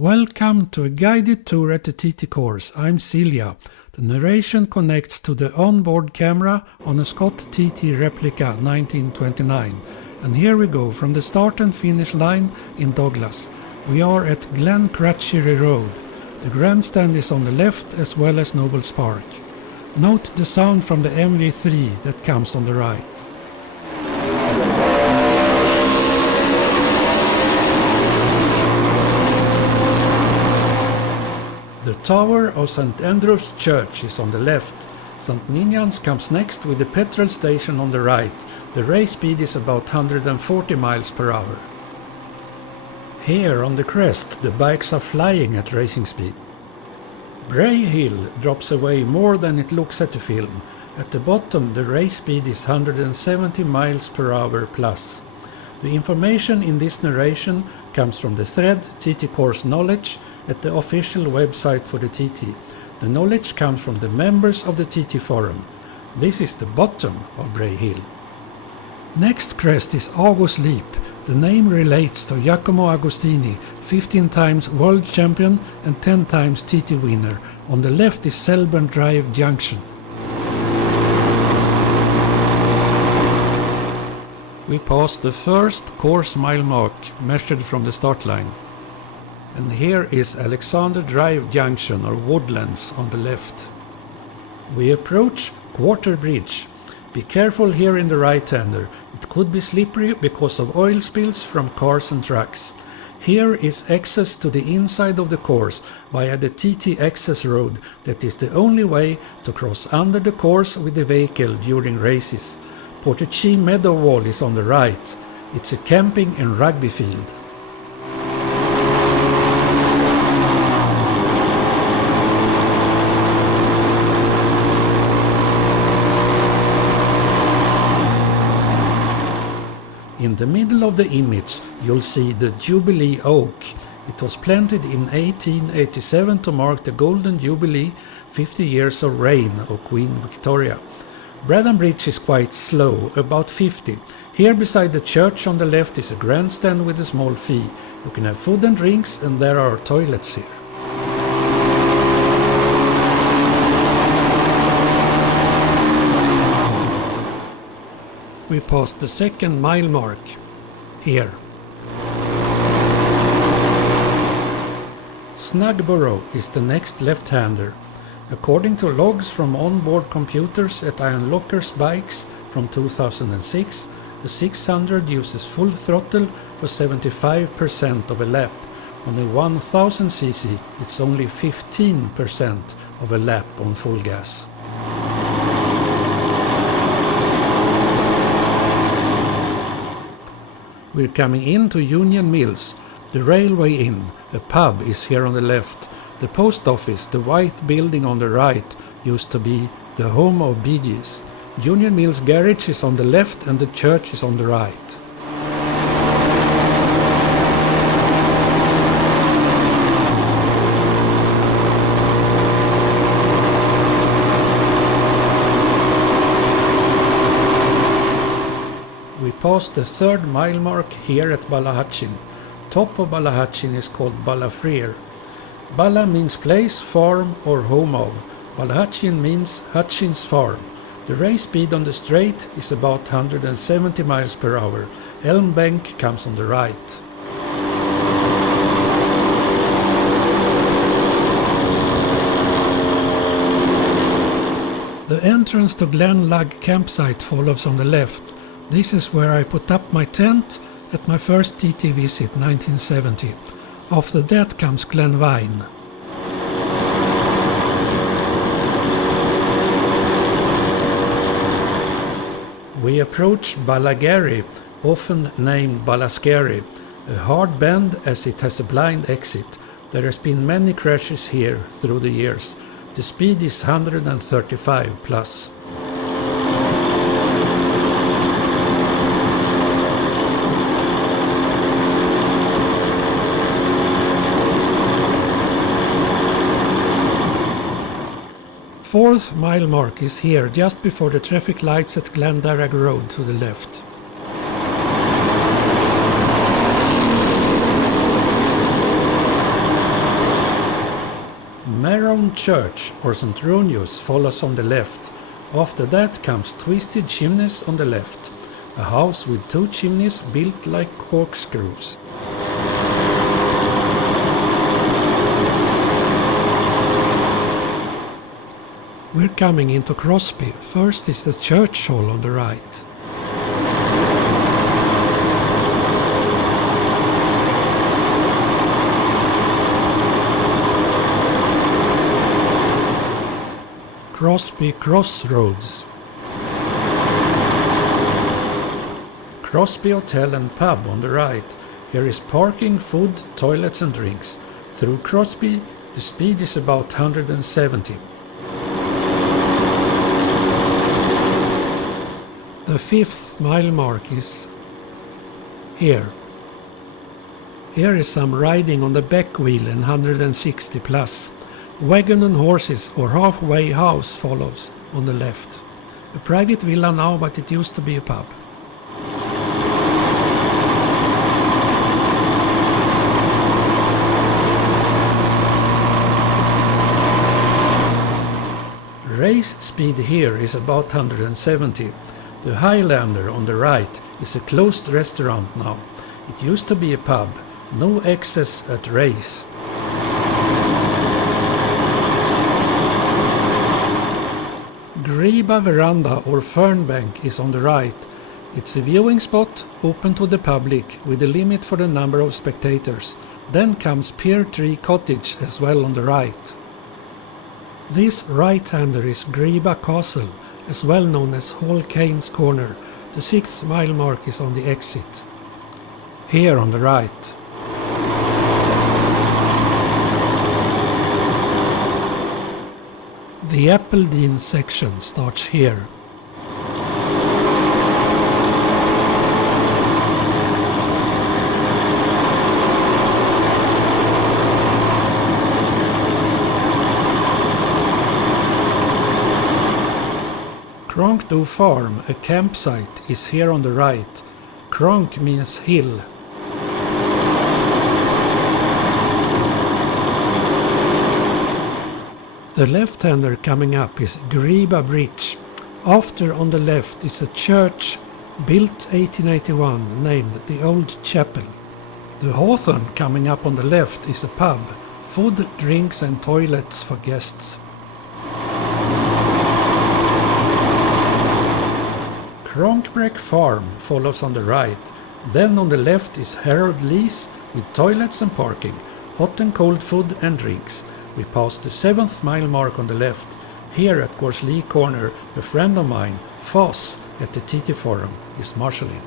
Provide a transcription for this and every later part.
Welcome to a guided tour at the TT course. I'm Silja. The narration connects to the onboard camera on a Scott TT Replica 1929. And here we go from the start and finish line in Douglas. We are at Glen Crutchery Road. The grandstand is on the left as well as Nobles Park. Note the sound from the MV3 that comes on the right. The tower of St. Andrew's Church is on the left. St. Ninians comes next with the petrol station on the right. The race speed is about 140 miles per hour. Here on the crest the bikes are flying at racing speed. Bray Hill drops away more than it looks at the film. At the bottom the race speed is 170 miles per hour plus. The information in this narration comes from the thread TT Course Knowledge at the official website for the TT. The knowledge comes from the members of the TT forum. This is the bottom of Bray Hill. Next crest is August Leap. The name relates to Giacomo Agostini, 15 times world champion and 10 times TT winner. On the left is Selburn Drive Junction. We pass the first course mile mark measured from the start line. And here is Alexander Drive Junction or Woodlands on the left. We approach Quarter Bridge. Be careful here in the right-hander. It could be slippery because of oil spills from cars and trucks. Here is access to the inside of the course via the TT access road that is the only way to cross under the course with the vehicle during races. Portachi Meadow Wall is on the right. It's a camping and rugby field. In the middle of the image you'll see the Jubilee Oak. It was planted in 1887 to mark the Golden Jubilee, 50 years of reign of Queen Victoria. Braddon Bridge is quite slow, about 50. Here beside the church on the left is a grandstand with a small fee. You can have food and drinks and there are toilets here. We pass the second mile mark, here. Snugborough is the next left-hander. According to logs from onboard computers at Iron Locker's bikes from 2006, the 600 uses full throttle for 75% of a lap. On the 1000cc it's only 15% of a lap on full gas. We're coming into Union Mills, the Railway Inn. A pub is here on the left. The post office, the white building on the right, used to be the home of Bee Gees. Union Mills garage is on the left and the church is on the right. We pass the third mile mark here at Ballahutchin. Top of Ballahutchin is called Ballafrere. Balla means place, farm or home of. Ballahutchin means Hutchins farm. The race speed on the straight is about 170 miles per hour. Elm Bank comes on the right. The entrance to Glen Lug campsite follows on the left. This is where I put up my tent at my first TT visit 1970. After that comes Glen Vine. We approach Ballagary, often named Ballascary, a hard bend as it has a blind exit. There has been many crashes here through the years. The speed is 135 plus. Fourth mile mark is here just before the traffic lights at Glendarragh Road to the left. Narrown Church or St. Ronius follows on the left. After that comes Twisted Chimneys on the left, a house with 2 chimneys built like corkscrews. We're coming into Crosby. First is the church hall on the right. Crosby Crossroads. Crosby Hotel and Pub on the right. Here is parking, food, toilets and drinks. Through Crosby the speed is about 170. The 5th mile mark is here. Here is some riding on the back wheel and 160 plus. Wagon and horses or halfway house follows on the left. A private villa now, but it used to be a pub. Race speed here is about 170. The Highlander on the right is a closed restaurant now. It used to be a pub. No access at Race. Griba Veranda or Fernbank is on the right. It's a viewing spot open to the public with a limit for the number of spectators. Then comes Pear Tree Cottage as well on the right. This right-hander is Griba Castle, as well known as Hall Kane's Corner. The 6th mile mark is on the exit. Here on the right. The Appledene section starts here. Cronkdow Farm, a campsite, is here on the right. Cronk means hill. The left-hander coming up is Griba Bridge. After on the left is a church built 1881 named the Old Chapel. The Hawthorne coming up on the left is a pub, food, drinks and toilets for guests. Cronkbreck Farm follows on the right. Then on the left is Harold Lee's with toilets and parking, hot and cold food and drinks. We pass the 7th mile mark on the left. Here at Gorsley Corner, a friend of mine, Foss, at the TT Forum, is marshalling.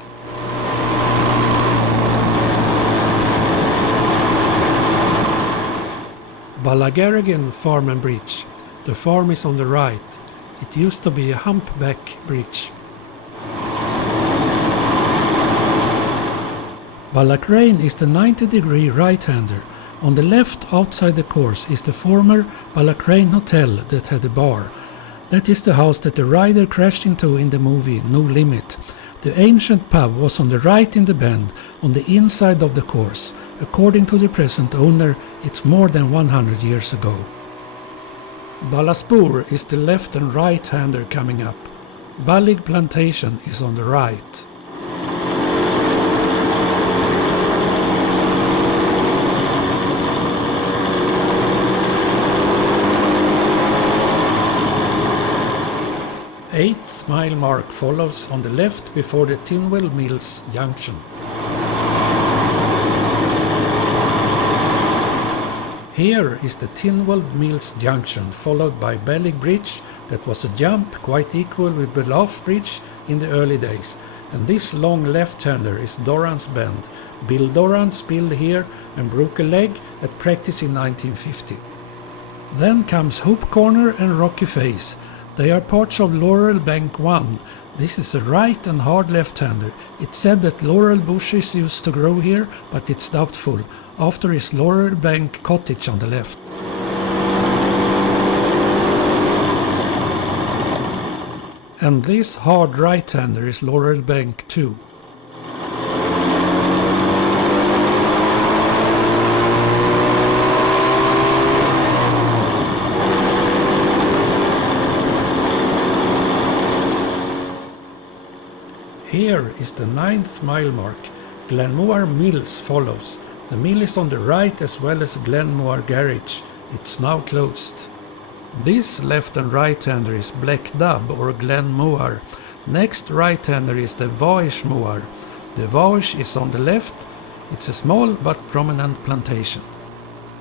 Ballagarrigan Farm and Bridge. The farm is on the right. It used to be a humpback bridge. Ballacrane is the 90-degree right-hander. On the left outside the course is the former Ballacrane Hotel that had a bar. That is the house that the rider crashed into in the movie No Limit. The ancient pub was on the right in the bend, on the inside of the course. According to the present owner, it's more than 100 years ago. Ballaspoor is the left and right-hander coming up. Ballig Plantation is on the right. Eighth mile mark follows on the left before the Tinwell Mills junction. Here is the Tinwell Mills junction, followed by Ballig Bridge that was a jump quite equal with Beloff Bridge in the early days. And this long left-hander is Doran's Bend. Bill Doran spilled here and broke a leg at practice in 1950. Then comes Hope Corner and Rocky Face. They are parts of Laurel Bank 1. This is a right and hard left-hander. It's said that laurel bushes used to grow here, but it's doubtful. After is Laurel Bank Cottage on the left. And this hard right-hander is Laurel Bank 2. Here is the 9th mile mark. Glenmoor Mills follows. The mill is on the right as well as Glenmoor Garage. It's now closed. This left and right-hander is Black Dub or Glenmoor. Next right-hander is the Vaish Moor. The Vaish is on the left. It's a small but prominent plantation.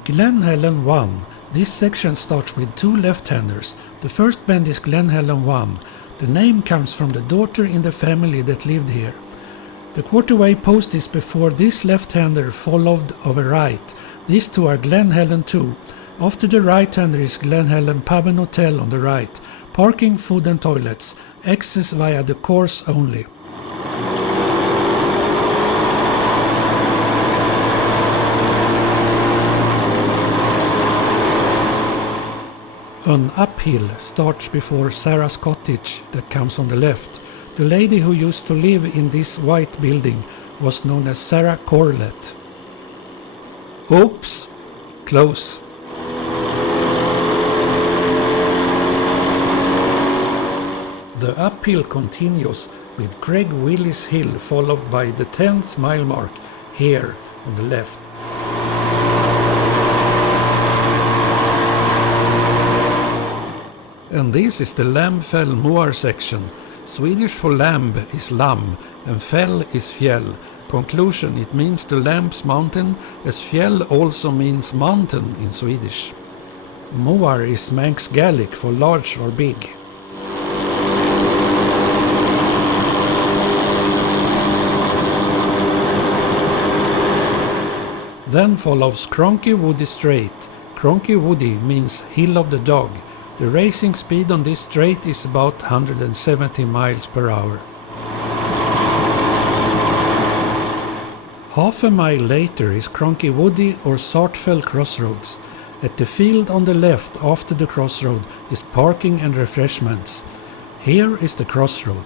Glen Helen 1. This section starts with 2 left-handers. The first bend is Glen Helen 1. The name comes from the daughter in the family that lived here. The quarterway post is before this left-hander followed of a right. These two are Glen Helen 2. After the right-hander is Glen Helen Pub and Hotel on the right. Parking, food and toilets. Access via the course only. An uphill starts before Sarah's cottage that comes on the left. The lady who used to live in this white building was known as Sarah Corlett. Oops! Close. The uphill continues with Craig Willis Hill followed by the 10th mile mark here on the left. And this is the Lambfell Moor section. Swedish for lamb is lam and fell is fjäll. Conclusion: it means the lamb's mountain, as fjäll also means mountain in Swedish. Moar is Manx Gaelic for large or big. Then follows Cronky Woody Straight. Cronky Woody means hill of the dog. The racing speed on this straight is about 170 miles per hour. Half a mile later is Cronky Woody or Sartfell Crossroads. At the field on the left after the crossroad is parking and refreshments. Here is the crossroad.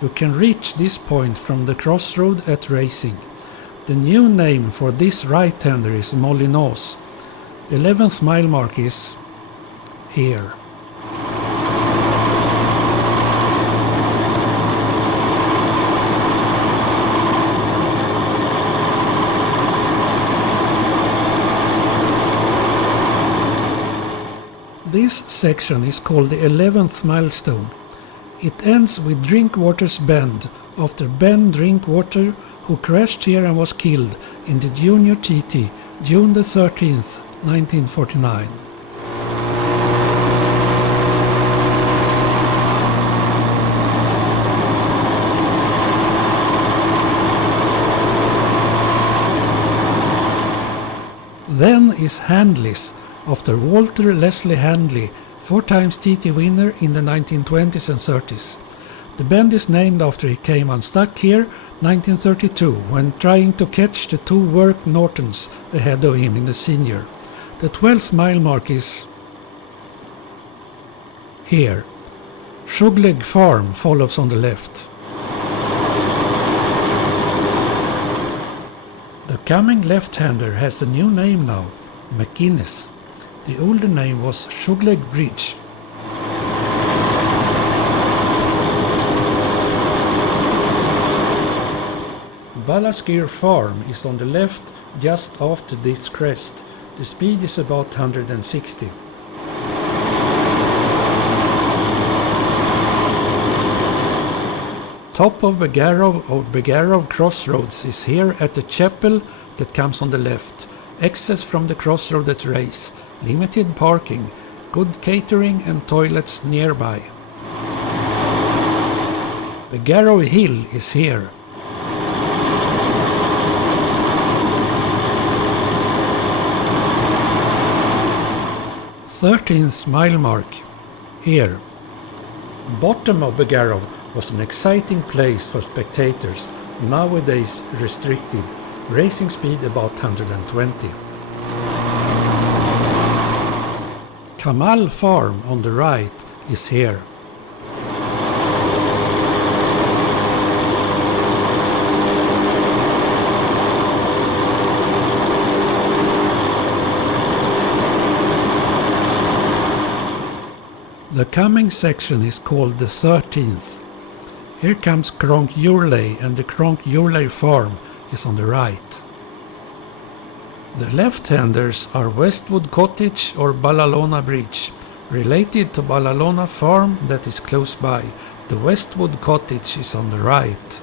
You can reach this point from the crossroad at racing. The new name for this right-hander is Molinos. 11th mile mark is here. This section is called the 11th milestone. It ends with Drinkwater's Bend, after Ben Drinkwater, who crashed here and was killed in the Junior TT, June the 13th, 1949. Then is Handley's, after Walter Leslie Handley, 4-time TT winner in the 1920s and 30s. The bend is named after he came unstuck here 1932 when trying to catch the 2 work Nortons ahead of him in the senior. The 12th mile mark is here. Shugleg Farm follows on the left. The coming left-hander has a new name now, McInnes. The older name was Shugleg Bridge. Ballaskir Farm is on the left just after this crest. The speed is about 160. Top of Begarov or Begarov Crossroads is here at the chapel that comes on the left. Access from the crossroad at race. Limited parking. Good catering and toilets nearby. Begarov Hill is here. Thirteenth mile mark here. Bottom of Begarov was an exciting place for spectators, nowadays restricted. Racing speed about 120. Kamal Farm on the right is here. The coming section is called the 13th. Here comes Cronk Urley, and the Cronk Urley farm is on the right. The left-handers are Westwood Cottage or Ballalona Bridge, related to Ballalona farm that is close by. The Westwood Cottage is on the right.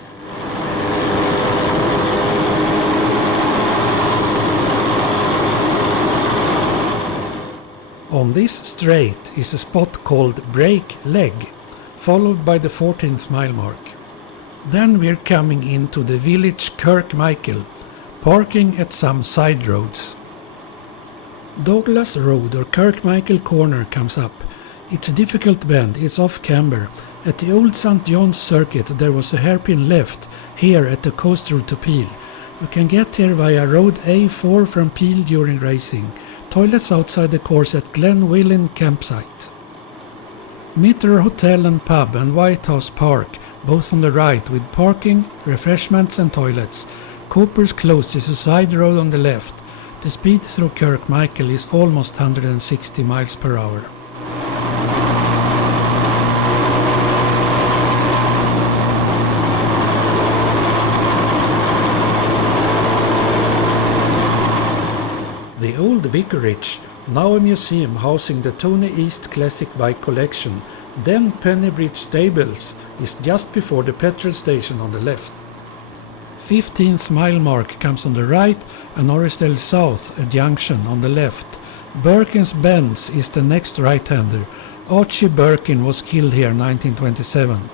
On this straight is a spot called Break Leg, followed by the 14th mile mark. Then we're coming into the village Kirkmichael, parking at some side roads. Douglas Road or Kirkmichael Corner comes up. It's a difficult bend, it's off camber. At the old St. John's circuit there was a hairpin left, here at the coast route to Peel. You can get here via road A4 from Peel during racing. Toilets outside the course at Glenwillen campsite. Mitre Hotel and Pub and White House Park, both on the right, with parking, refreshments and toilets. Cooper's Close is a side road on the left. The speed through Kirkmichael is almost 160 miles per hour. The old vicarage, now a museum housing the Tony East Classic Bike Collection, then Pennybridge Stables, is just before the petrol station on the left. 15th mile mark comes on the right and Orrisdale South, a junction, on the left. Birkin's Bends is the next right-hander. Archie Birkin was killed here in 1927.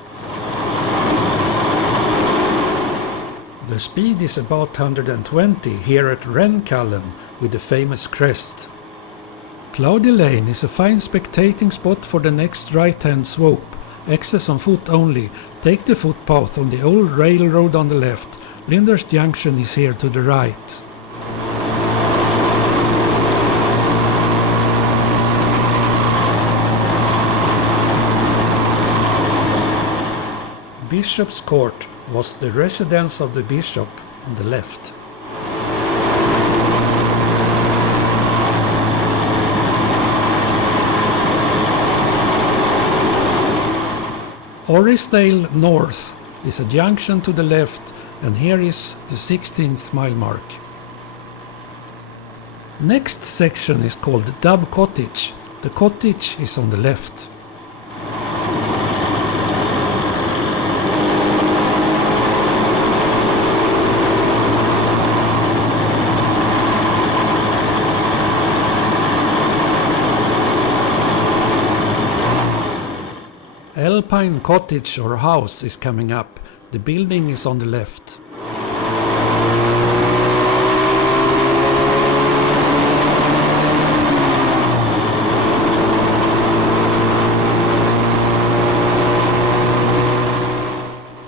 The speed is about 120 here at Rencullen with the famous crest. Cloudy Lane is a fine spectating spot for the next right-hand swope. Access on foot only. Take the footpath on the old railroad on the left. Lyndhurst Junction is here to the right. Bishop's Court was the residence of the bishop on the left. Orrisdale North is a junction to the left, and here is the 16th mile mark. Next section is called Dub Cottage. The cottage is on the left. Alpine Cottage or house is coming up. The building is on the left.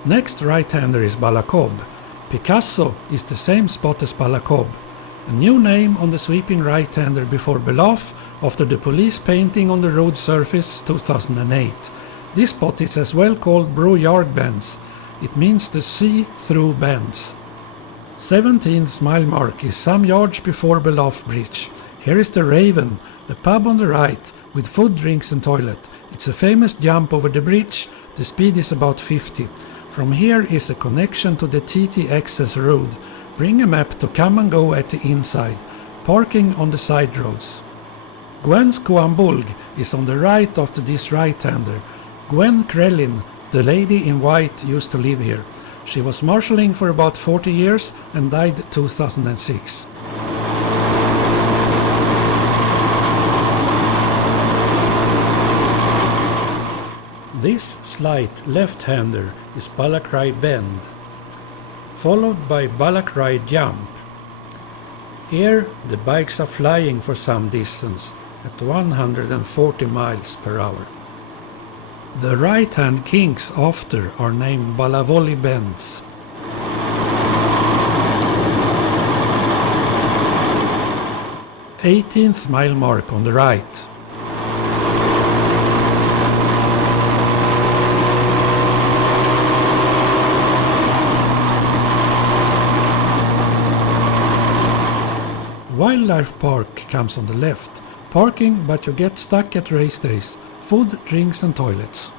Next right-hander is Balacob. Picasso is the same spot as Balacob. A new name on the sweeping right-hander before Belaf after the police painting on the road surface 2008. This spot is as well called Brouillard Bends. It means the see-through bends. 17th mile mark is some yards before Belaf Bridge. Here is the Raven, the pub on the right, with food, drinks and toilet. It's a famous jump over the bridge. The speed is about 50. From here is a connection to the TT access road. Bring a map to come and go at the inside. Parking on the side roads. Gwen's Coambulg is on the right after this right-hander. Gwen Krellin, the lady in white, used to live here. She was marshalling for about 40 years and died 2006. This slight left-hander is Ballacry Bend, followed by Ballacry Jump. Here the bikes are flying for some distance at 140 miles per hour. The right-hand kinks after are named Ballavolly Bends. Eighteenth mile mark on the right. Wildlife Park comes on the left. Parking, but you get stuck at race days. Food, drinks and toilets.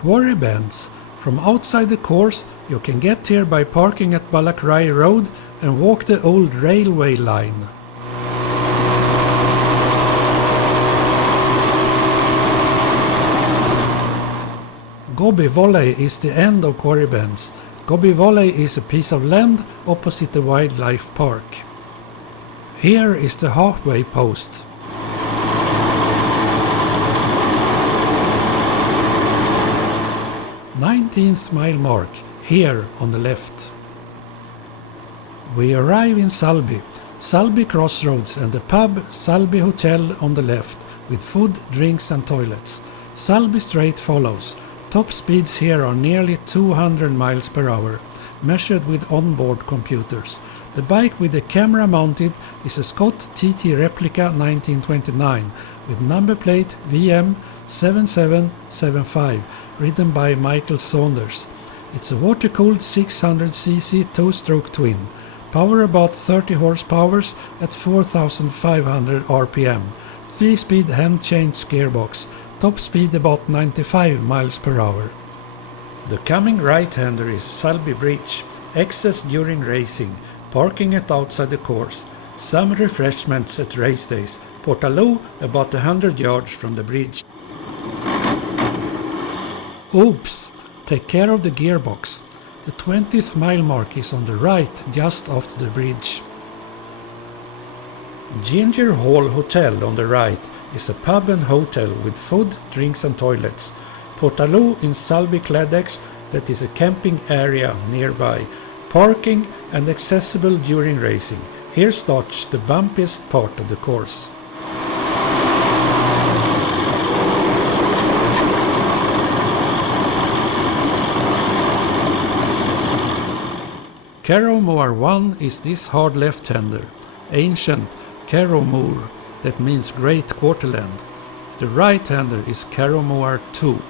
Quarry bends. From outside the course you can get here by parking at Ballacry Road and walk the old railway line. Gobby Volley is the end of Quarry Bends. Gobby Volley is a piece of land opposite the wildlife park. Here is the halfway post. "19th mile mark, here on the left." We arrive in Sulby. Sulby Crossroads and the pub Sulby Hotel on the left, with food, drinks and toilets. Sulby Straight follows. Top speeds here are nearly 200 miles per hour, measured with onboard computers. The bike with the camera mounted is a Scott TT Replica 1929 with number plate VM 7775, ridden by Michael Saunders. It's a water-cooled 600cc two-stroke twin. Power about 30 horsepower at 4500 RPM. 3-speed hand-changed gearbox. Top speed about 95 miles per hour. The coming right-hander is Sulby Bridge. Access during racing. Parking at outside the course. Some refreshments at race days. Portaloo about 100 yards from the bridge. Oops! Take care of the gearbox. The 20th mile mark is on the right, just after the bridge. Ginger Hall Hotel on the right is a pub and hotel with food, drinks and toilets. Portaloo in Sulby Claddex, that is a camping area nearby. Parking and accessible during racing. Here starts the bumpiest part of the course. Carrowmore 1 is this hard left-hander. Ancient Carrowmore, that means Great Quarterland. The right-hander is Carrowmore 2.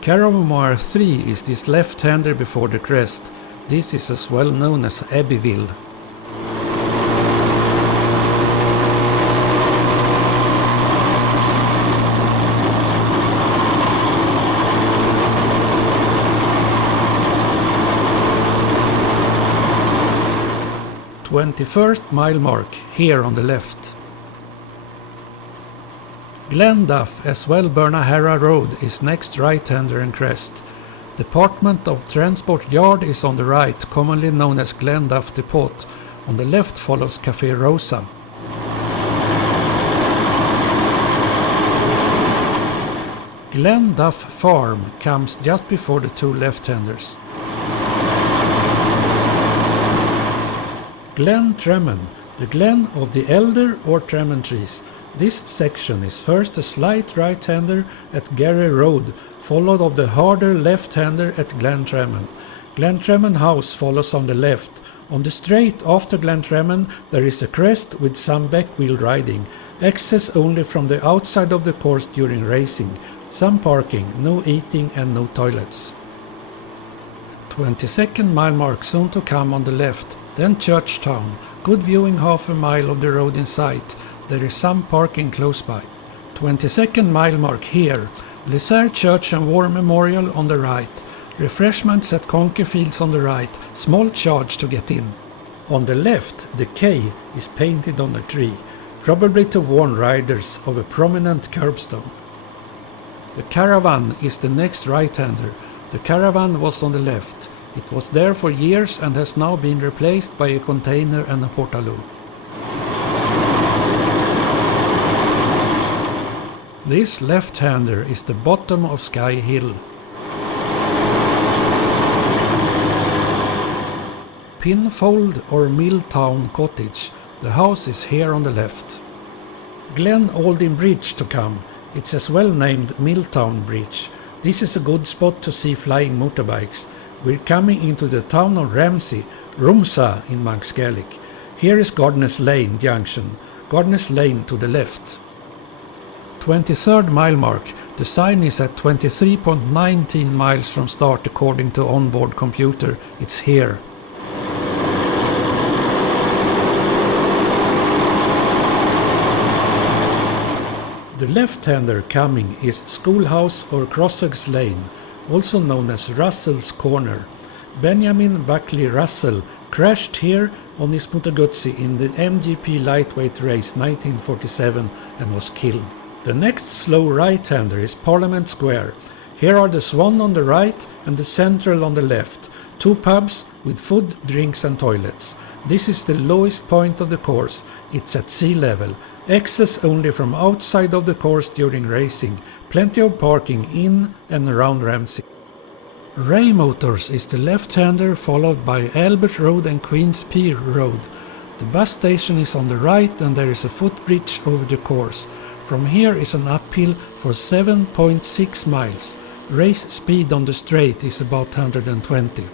Carrowmore 3 is this left-hander before the crest. This is as well known as Abbeyville. "21st mile mark, here on the left." Glenduff as well Burnahara Road is next right-hander and crest. Department of Transport Yard is on the right, commonly known as Glenduff Depot. On the left follows Café Rosa. Glenduff Farm comes just before the two left-handers. Glen Tremon, the glen of the elder or tremon trees. This section is first a slight right-hander at Garry Road, followed of the harder left-hander at Glen Tremon. Glen Tremon House follows on the left. On the straight after Glen Tremon there is a crest with some back-wheel riding. Access only from the outside of the course during racing. Some parking, no eating and no toilets. 22nd mile mark soon to come on the left. Then Churchtown, good viewing half a mile of the road in sight. There is some parking close by. 22nd mile mark here. Lisare Church and War Memorial on the right. Refreshments at Conker Fields on the right. Small charge to get in. On the left, the K is painted on a tree, probably to warn riders of a prominent curbstone. The Caravan is the next right-hander. The Caravan was on the left. It was there for years and has now been replaced by a container and a portaloo. This left-hander is the bottom of Sky Hill. Pinfold or Milltown Cottage. The house is here on the left. Glen Aldin Bridge to come. It's as well named Milltown Bridge. This is a good spot to see flying motorbikes. We're coming into the town of Ramsey, Rumsa in Manx Gaelic. Here is Gardner's Lane Junction. Gardner's Lane to the left. 23rd mile mark. The sign is at 23.19 miles from start according to onboard computer. It's here. The left-hander coming is Schoolhouse or Crosshug's Lane, also known as Russell's Corner. Benjamin Buckley Russell crashed here on his Moto Guzzi in the MGP lightweight race 1947 and was killed. The next slow right-hander is Parliament Square. Here are the Swan on the right and the Central on the left, two pubs with food, drinks and toilets. This is the lowest point of the course, it's at sea level. Access only from outside of the course during racing, plenty of parking in and around Ramsey. Ray Motors is the left-hander, followed by Albert Road and Queen's Pier Road. The bus station is on the right and there is a footbridge over the course. From here is an uphill for 7.6 miles. Race speed on the straight is about 120.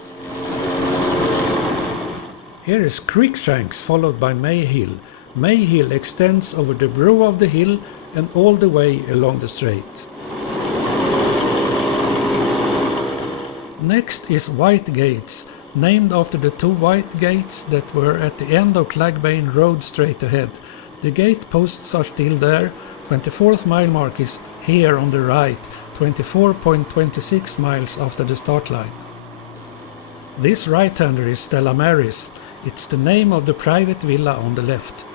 Here is Crickshanks followed by Mayhill. Mayhill extends over the brow of the hill and all the way along the straight. Next is White Gates, named after the two white gates that were at the end of Clagbane Road straight ahead. The gate posts are still there. 24th mile mark is here on the right, 24.26 miles after the start line. This right-hander is Stella Maris. It's the name of the private villa on the left.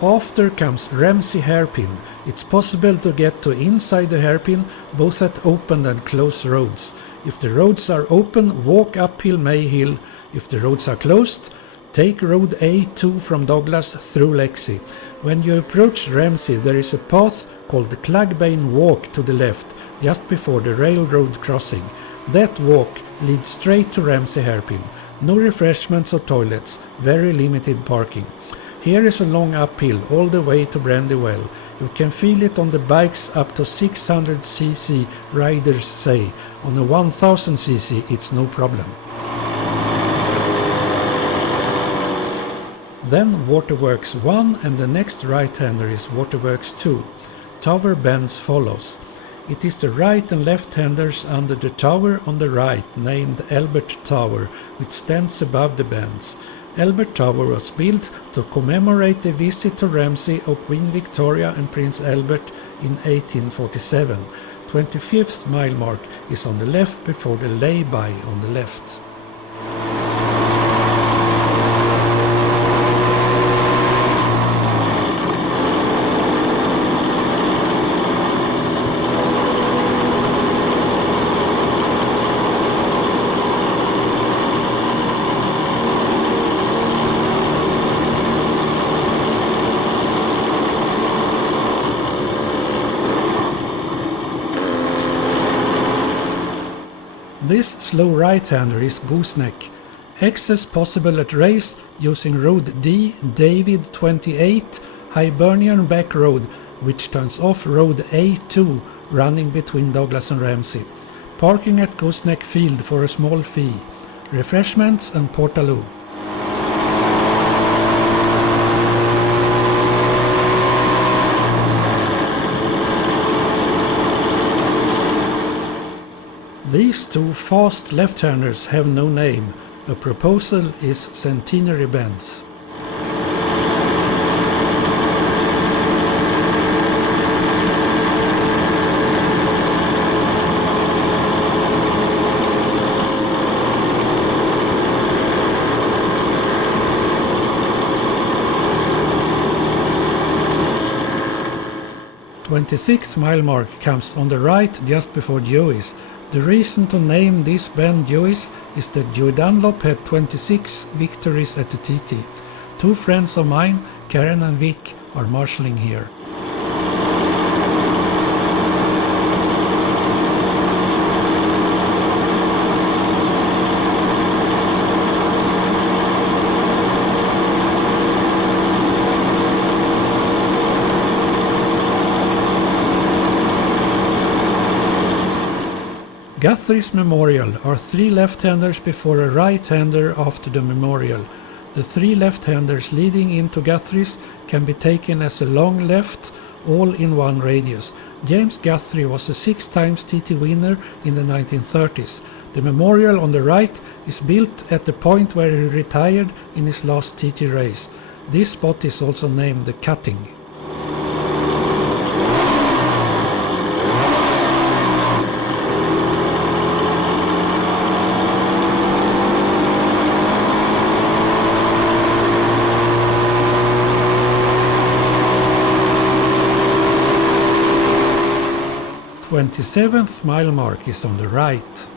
After comes Ramsey Hairpin. It's possible to get to inside the hairpin both at open and closed roads. If the roads are open, walk uphill Mayhill. If the roads are closed, take road A2 from Douglas through Lexi. When you approach Ramsey, there is a path called the Clagbane Walk to the left, just before the railroad crossing. That walk leads straight to Ramsey Hairpin. No refreshments or toilets, very limited parking. Here is a long uphill all the way to Brandywell. You can feel it on the bikes up to 600cc, riders say. On a 1000cc it's no problem. Then Waterworks 1 and the next right-hander is Waterworks 2. Tower Bends follows. It is the right and left-handers under the tower on the right, named Albert Tower, which stands above the bends. Albert Tower was built to commemorate the visit to Ramsey of Queen Victoria and Prince Albert in 1847. 25th mile mark is on the left before the lay-by on the left. This slow right-hander is Gooseneck. Access possible at race using Road D, David 28, Hibernian Back Road, which turns off Road A2 running between Douglas and Ramsey. Parking at Gooseneck Field for a small fee. Refreshments and Portaloo. These two fast left-handers have no name. A proposal is Centenary Bends. The 26th mile mark comes on the right just before Dewey's. The reason to name this bend Dewey's is that Dewey Dunlop had 26 victories at the TT. Two friends of mine, Karen and Vic, are marshalling here. Guthrie's Memorial are three left-handers before a right-hander after the memorial. The three left-handers leading into Guthrie's can be taken as a long left, all in one radius. James Guthrie was a 6 times TT winner in the 1930s. The memorial on the right is built at the point where he retired in his last TT race. This spot is also named the Cutting. 27th mile mark is on the right.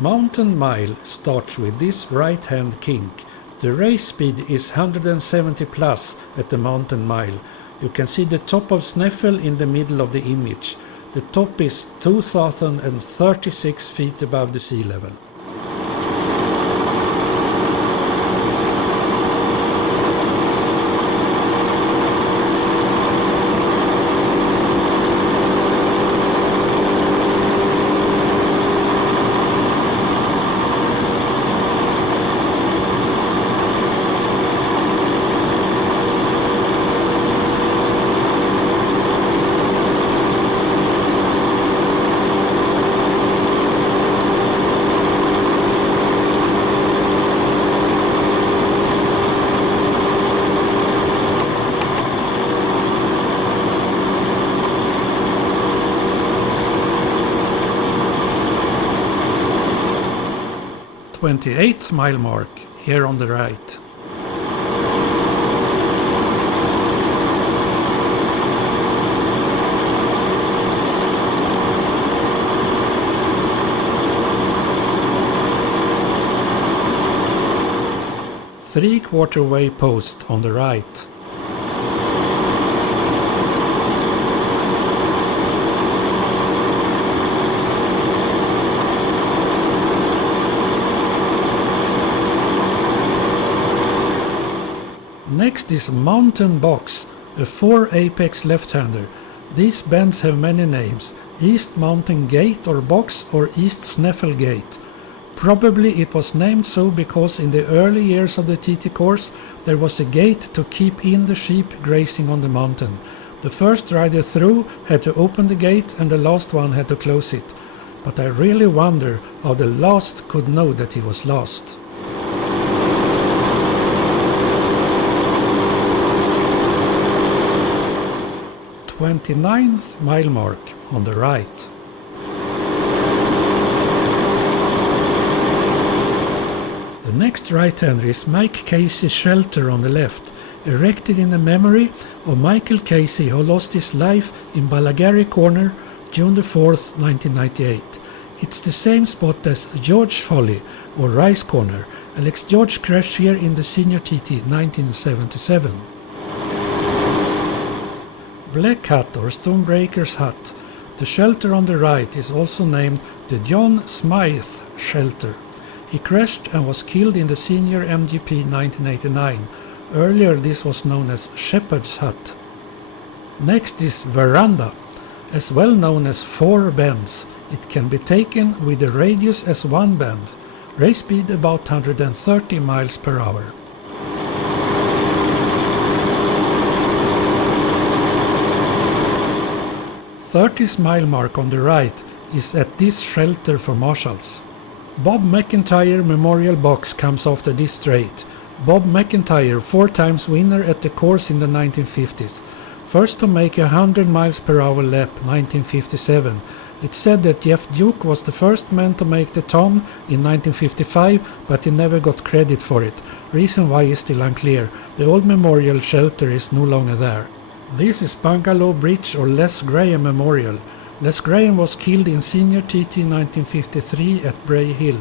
Mountain mile starts with this right hand kink. The race speed is 170 plus at the mountain mile. You can see the top of Sneffel in the middle of the image. The top is 2036 feet above the sea level. The 28th mile mark here on the right. Three-quarter way post on the right. Next is Mountain Box, a 4-apex left-hander. These bends have many names: East Mountain Gate or Box or East Sneffel Gate. Probably it was named so because in the early years of the TT course there was a gate to keep in the sheep grazing on the mountain. The first rider through had to open the gate and the last one had to close it. But I really wonder how the last could know that he was lost. The 29th mile mark on the right. The next right-hander is Mike Casey's shelter on the left, erected in the memory of Michael Casey, who lost his life in Balagary Corner June the 4th, 1998. It's the same spot as George Folly or Rice Corner. Alex George crashed here in the Senior TT 1977. Black Hut or Stonebreaker's Hut. The shelter on the right is also named the John Smythe Shelter. He crashed and was killed in the Senior MGP 1989. Earlier this was known as Shepherd's Hut. Next is Veranda, as well known as 4 bends. It can be taken with the radius as 1 bend. Race speed about 130 miles per hour. 30th mile mark on the right is at this shelter for marshals. Bob McIntyre Memorial Box comes after this straight. Bob McIntyre, 4 times winner at the course in the 1950s. First to make a 100 miles per hour lap, 1957. It's said that Jeff Duke was the first man to make the ton in 1955, but he never got credit for it. Reason why is still unclear. The old memorial shelter is no longer there. This is Bungalow Bridge or Les Graham Memorial. Les Graham was killed in Senior TT 1953 at Bray Hill.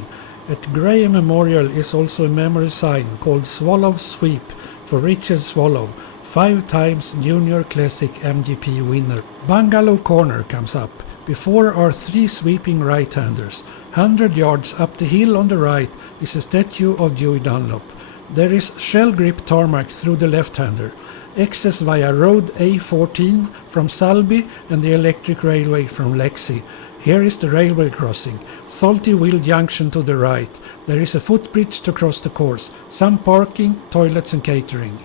At Graham Memorial is also a memory sign called Swallow Sweep for Richard Swallow, 5 times Junior Classic MGP winner. Bungalow Corner comes up. Before are 3 sweeping right-handers. 100 yards up the hill on the right is a statue of Dewey Dunlop. There is shell grip tarmac through the left-hander. Access via Road A14 from Salby and the electric railway from Lexi. Here is the railway crossing. Salty Wheel Junction to the right. There is a footbridge to cross the course. Some parking, toilets and catering.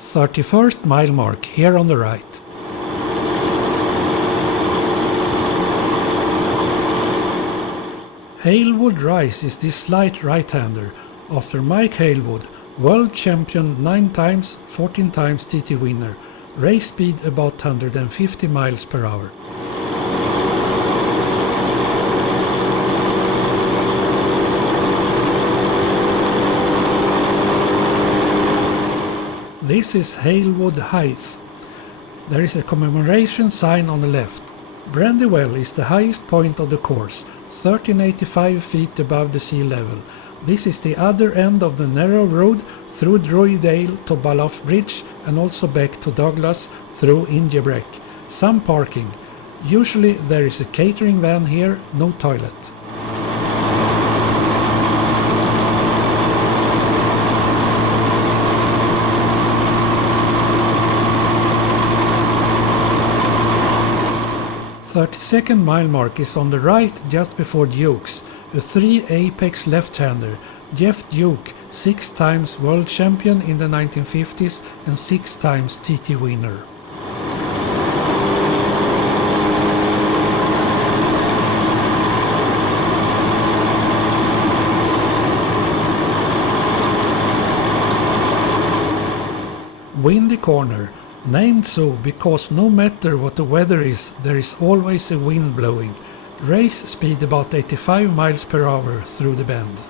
31st mile mark here on the right. Halewood Rise is this slight right-hander after Mike Halewood, world champion 9 times, 14 times TT winner. Race speed about 150 miles per hour. This is Halewood Heights. There is a commemoration sign on the left. Brandywell is the highest point of the course, 1385 feet above the sea level. This is the other end of the narrow road through Druidale to Balloff Bridge and also back to Douglas through Injebreck. Some parking. Usually there is a catering van here, no toilet. The 32nd mile mark is on the right just before Duke's, a 3 apex left-hander. Jeff Duke, 6 times world champion in the 1950s and 6 times TT winner. Windy corner, named so because no matter what the weather is, there is always a wind blowing. Race speed about 85 miles per hour through the bend.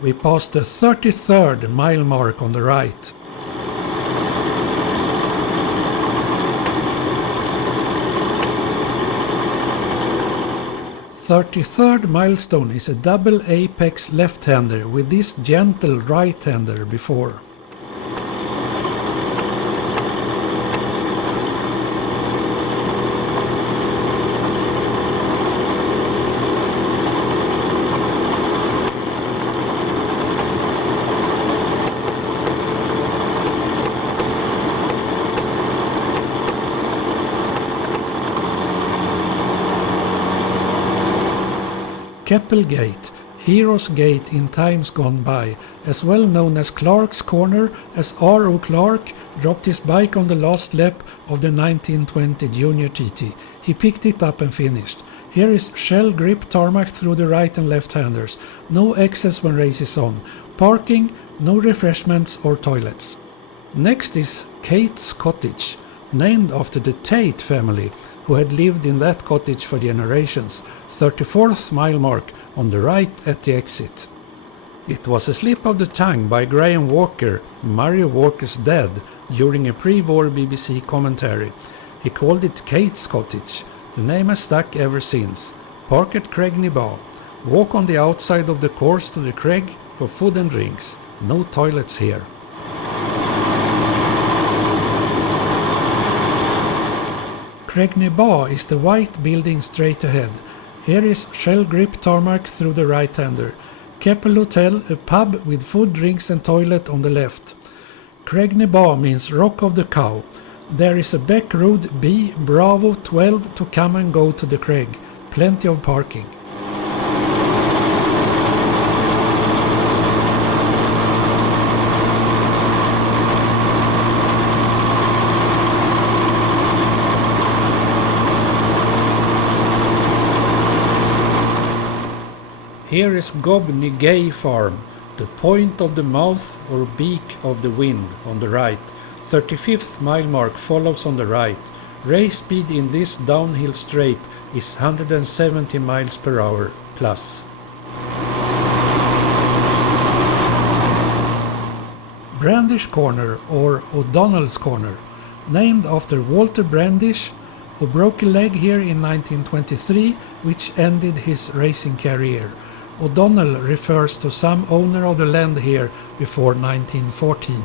We passed the 33rd mile mark on the right. The 33rd milestone is a double apex left-hander with this gentle right-hander before. Keppel Gate, Heroes Gate in times gone by, as well known as Clark's Corner, as R.O. Clark dropped his bike on the last lap of the 1920 Junior TT. He picked it up and finished. Here is shell grip tarmac through the right and left handers. No excess when race is on. Parking, no refreshments or toilets. Next is Kate's Cottage, named after the Tate family, who had lived in that cottage for generations. 34th mile mark on the right at the exit. It was a slip of the tongue by Graham Walker, Murray Walker's dad, during a pre-war BBC commentary. He called it Kate's Cottage. The name has stuck ever since. Park at Cregny Bar. Walk on the outside of the course to the Creg for food and drinks. No toilets here. Cregny Bar is the white building straight ahead. Here is shell grip tarmac through the right-hander. Keppel Hotel, a pub with food, drinks and toilet on the left. Cregny Bar means Rock of the Cow. There is a back road B Bravo 12 to come and go to the Creg. Plenty of parking. Here is Gobney Gay Farm, the point of the mouth or beak of the wind on the right. 35th mile mark follows on the right. Race speed in this downhill straight is 170 miles per hour plus. Brandish Corner or O'Donnell's Corner, named after Walter Brandish, who broke a leg here in 1923, which ended his racing career. O'Donnell refers to some owner of the land here before 1914.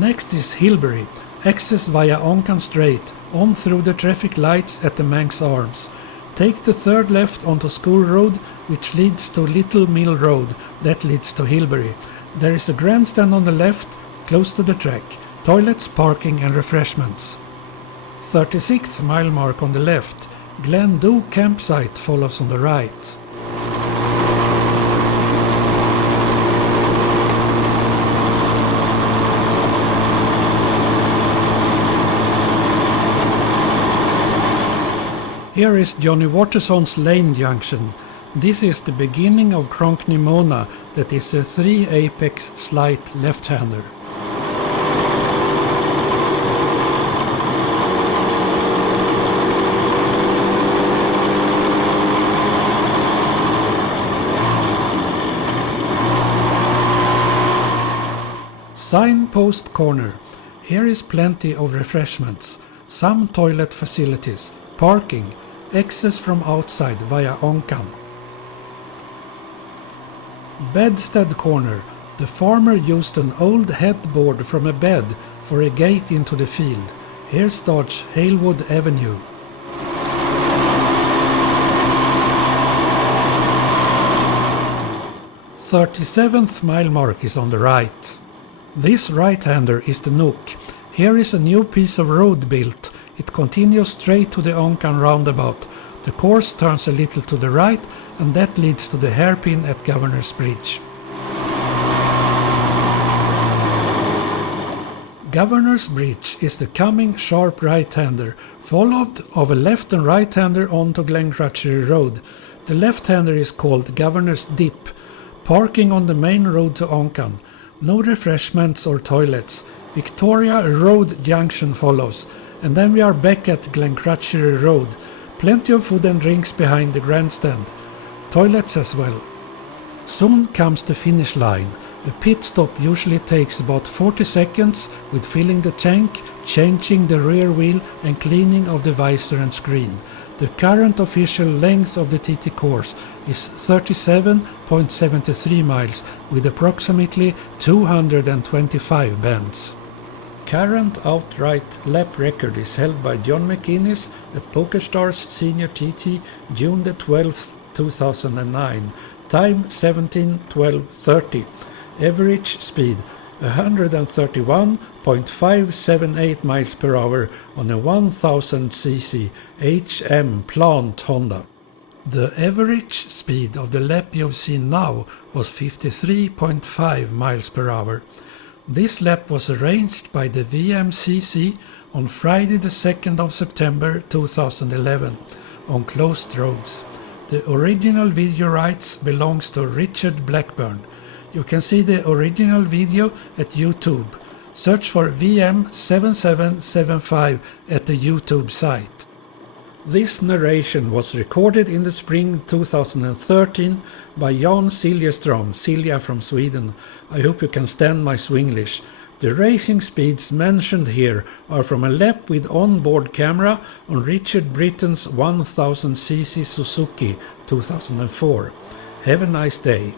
Next is Hilbury, access via Oncan Strait, on through the traffic lights at the Manx Arms. Take the third left onto School Road, which leads to Little Mill Road, that leads to Hilbury. There is a grandstand on the left, close to the track, toilets, parking and refreshments. 36th mile mark on the left. Glendoe campsite follows on the right. Here is Johnny Waterson's lane junction. This is the beginning of Cronkney-Mona, that is a 3-apex slight left-hander. Signpost corner. Here is plenty of refreshments, some toilet facilities, parking, access from outside via Onkan. Bedstead corner. The farmer used an old headboard from a bed for a gate into the field. Here starts Halewood Avenue. The 37th mile mark is on the right. This right-hander is the Nook. Here is a new piece of road built. It continues straight to the Onkan roundabout. The course turns a little to the right, and that leads to the hairpin at Governor's Bridge. Governor's Bridge is the coming sharp right-hander, followed of a left and right-hander onto Glencrutchery Road. The left-hander is called Governor's Dip. Parking on the main road to Onkan. No refreshments or toilets. Victoria Road Junction follows, and then we are back at Glencrutchery Road. Plenty of food and drinks behind the grandstand. Toilets as well. Soon comes the finish line. A pit stop usually takes about 40 seconds with filling the tank, changing the rear wheel and cleaning of the visor and screen. The current official length of the TT course is 37.73 miles with approximately 225 bends. Current outright lap record is held by John McInnes at PokerStars Senior TT June the 12th, 2009. Time 17:12:30. Average speed 131.578 miles per hour on a 1000cc HM plant Honda. The average speed of the lap you've seen now was 53.5 miles per hour. This lap was arranged by the VMCC on Friday the 2nd of September 2011 on closed roads. The original video rights belongs to Richard Blackburn. You can see the original video at YouTube. Search for VM7775 at the YouTube site. This narration was recorded in the spring 2013 by Jan Siljestrom, Silja from Sweden. I hope you can stand my Swinglish. The racing speeds mentioned here are from a lap with onboard camera on Richard Britton's 1000cc Suzuki 2004. Have a nice day.